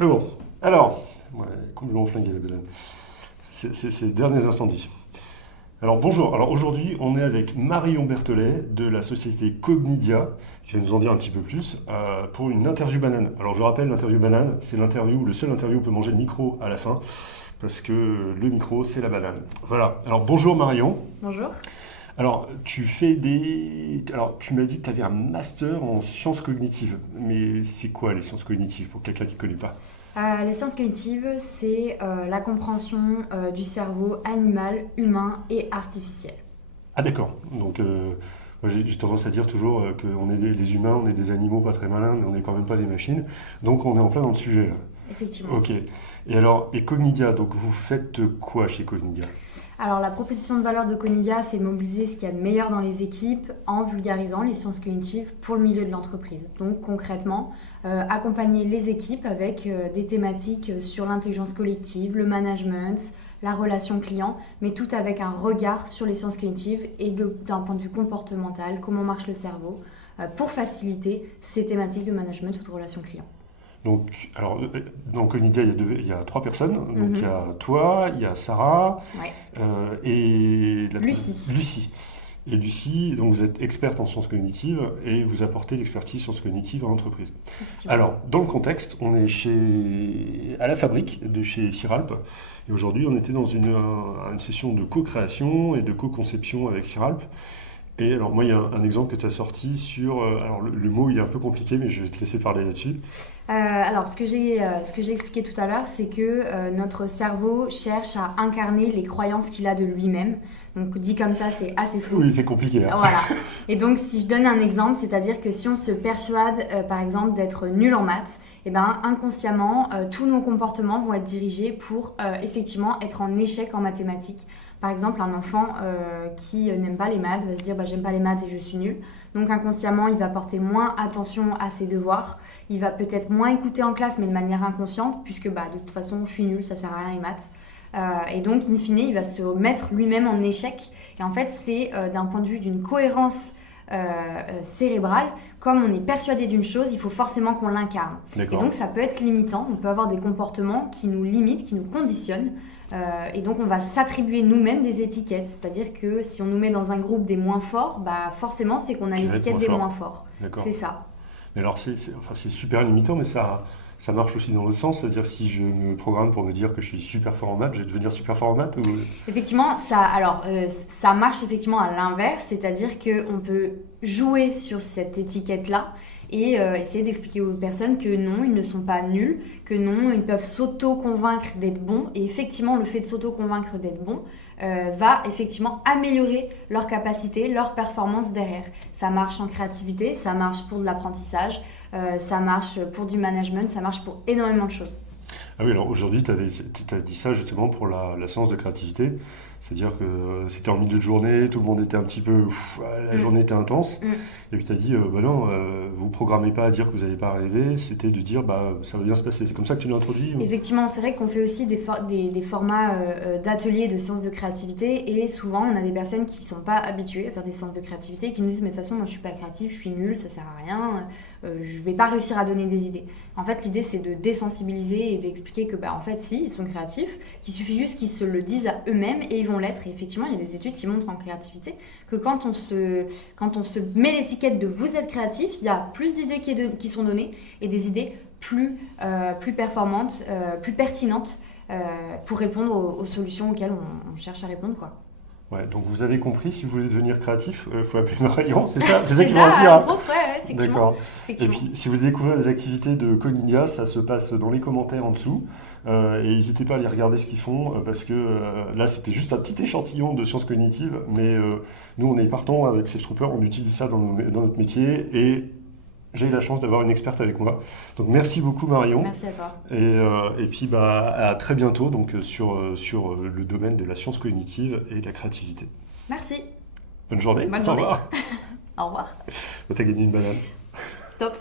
Mais bon, alors, ouais, complètement flingué la banane. C'est les derniers instants de vie. Alors bonjour, alors aujourd'hui on est avec Marion Berthelet de la société Cognidia, qui va nous en dire un petit peu plus, pour une interview banane. Alors je rappelle, l'interview banane, c'est l'interview, le seul interview où on peut manger le micro à la fin, parce que le micro c'est la banane. Voilà, alors bonjour Marion. Bonjour. Alors tu fais des... Alors tu m'as dit que tu avais un master en sciences cognitives, mais c'est quoi les sciences cognitives pour quelqu'un qui ne connaît pas? Les sciences cognitives, c'est la compréhension du cerveau animal, humain et artificiel. Ah d'accord, donc moi, j'ai tendance à dire toujours qu'on est les humains, on est des animaux pas très malins, mais on n'est quand même pas des machines. Donc on est en plein dans le sujet là. Effectivement. Ok. Et alors, et Cognidia, donc vous faites quoi chez Cognidia? Alors, la proposition de valeur de Conidia, c'est de mobiliser ce qu'il y a de meilleur dans les équipes en vulgarisant les sciences cognitives pour le milieu de l'entreprise. Donc, concrètement, accompagner les équipes avec des thématiques sur l'intelligence collective, le management, la relation client, mais tout avec un regard sur les sciences cognitives et d'un point de vue comportemental, comment marche le cerveau, pour faciliter ces thématiques de management ou de relation client. Donc, alors, dans Cognidia, il y a trois personnes. Donc il y Mhm. a toi, il y a Sarah Ouais. et Lucie. Lucie. Et Lucie, donc vous êtes experte en sciences cognitives et vous apportez l'expertise sciences cognitives à l'entreprise. Effectivement. Alors, dans le contexte, on est à la fabrique de chez Firalp. Et aujourd'hui, on était dans une session de co-création et de co-conception avec Firalp. Et alors, moi, il y a un exemple que tu as sorti sur. Alors, le mot, il est un peu compliqué, mais je vais te laisser parler là-dessus. Alors, ce que j'ai expliqué tout à l'heure, c'est que notre cerveau cherche à incarner les croyances qu'il a de lui-même. Donc, dit comme ça, c'est assez flou. Oui, c'est compliqué, hein. Voilà. Et donc, si je donne un exemple, c'est-à-dire que si on se persuade, par exemple, d'être nul en maths, eh ben, inconsciemment, tous nos comportements vont être dirigés pour effectivement être en échec en mathématiques. Par exemple, un enfant qui n'aime pas les maths va se dire bah, j'aime pas les maths et je suis nul. Donc inconsciemment, il va porter moins attention à ses devoirs. Il va peut-être moins écouter en classe, mais de manière inconsciente, puisque bah, de toute façon, je suis nul, ça sert à rien les maths. Et donc, in fine, il va se mettre lui-même en échec. Et en fait, c'est d'un point de vue d'une cohérence cérébrale, comme on est persuadé d'une chose, il faut forcément qu'on l'incarne. Et D'accord. donc, ça peut être limitant. On peut avoir des comportements qui nous limitent, qui nous conditionnent. Et donc, on va s'attribuer nous-mêmes des étiquettes. C'est-à-dire que si on nous met dans un groupe des moins forts, bah forcément, c'est qu'on a Qui va être l'étiquette moins des moins fort. forts. D'accord. C'est ça. Mais alors, enfin, c'est super limitant, mais ça marche aussi dans l'autre sens. C'est-à-dire, si je me programme pour me dire que je suis super fort en maths, je vais devenir super fort en maths ou... Effectivement, ça marche effectivement à l'inverse, c'est-à-dire qu'on peut jouer sur cette étiquette-là et essayer d'expliquer aux personnes que non, ils ne sont pas nuls, que non, ils peuvent s'auto-convaincre d'être bons. Et effectivement, le fait de s'auto-convaincre d'être bon va effectivement améliorer leur capacité, leur performance derrière. Ça marche en créativité, ça marche pour de l'apprentissage, ça marche pour du management, ça marche pour énormément de choses. Ah oui, alors aujourd'hui, tu as dit ça justement pour la séance de créativité. C'est-à-dire que c'était en milieu de journée, tout le monde était un petit peu... la Mm, journée était intense. mm. Et puis tu as dit, bah non, vous programmez pas à dire que vous n'allez pas arriver, c'était de dire, bah ça va bien se passer. C'est comme ça que tu l'as introduit ou... Effectivement, c'est vrai qu'on fait aussi des formats d'ateliers de séances de créativité et souvent on a des personnes qui ne sont pas habituées à faire des séances de créativité et qui nous disent mais de toute façon moi je suis pas créative, je suis nulle, ça sert à rien, je vais pas réussir à donner des idées. En fait l'idée c'est de désensibiliser et d'expliquer que bah en fait si, ils sont créatifs, qu'il suffit juste qu'ils se le disent à eux-mêmes et ils vont l'être. Et effectivement il y a des études qui montrent en créativité que quand on se met l'étiquette de vous êtes créatif, il y a plus d'idées qui sont données et des idées plus performantes, plus pertinentes pour répondre aux solutions auxquelles on cherche à répondre, quoi. Ouais, donc vous avez compris, si vous voulez devenir créatif, il faut appeler Marion, c'est ça? C'est ça C'est qu'ils vont te ça, dire, hein. entre autres, ouais, effectivement. D'accord. Et Effectivement. puis, si vous découvrez les activités de Cognidia, ça se passe dans les commentaires en dessous. Et n'hésitez pas à aller regarder ce qu'ils font, parce que là, c'était juste un petit échantillon de sciences cognitives, mais nous, on est partants avec Safe Trooper, on utilise ça dans notre métier, et j'ai eu la chance d'avoir une experte avec moi. Donc, merci beaucoup, Marion. Merci à toi. Et puis, bah, à très bientôt donc, sur le domaine de la science cognitive et de la créativité. Merci. Bonne journée. Bonne Au journée. revoir. Au revoir. T'as gagné une banane. Top.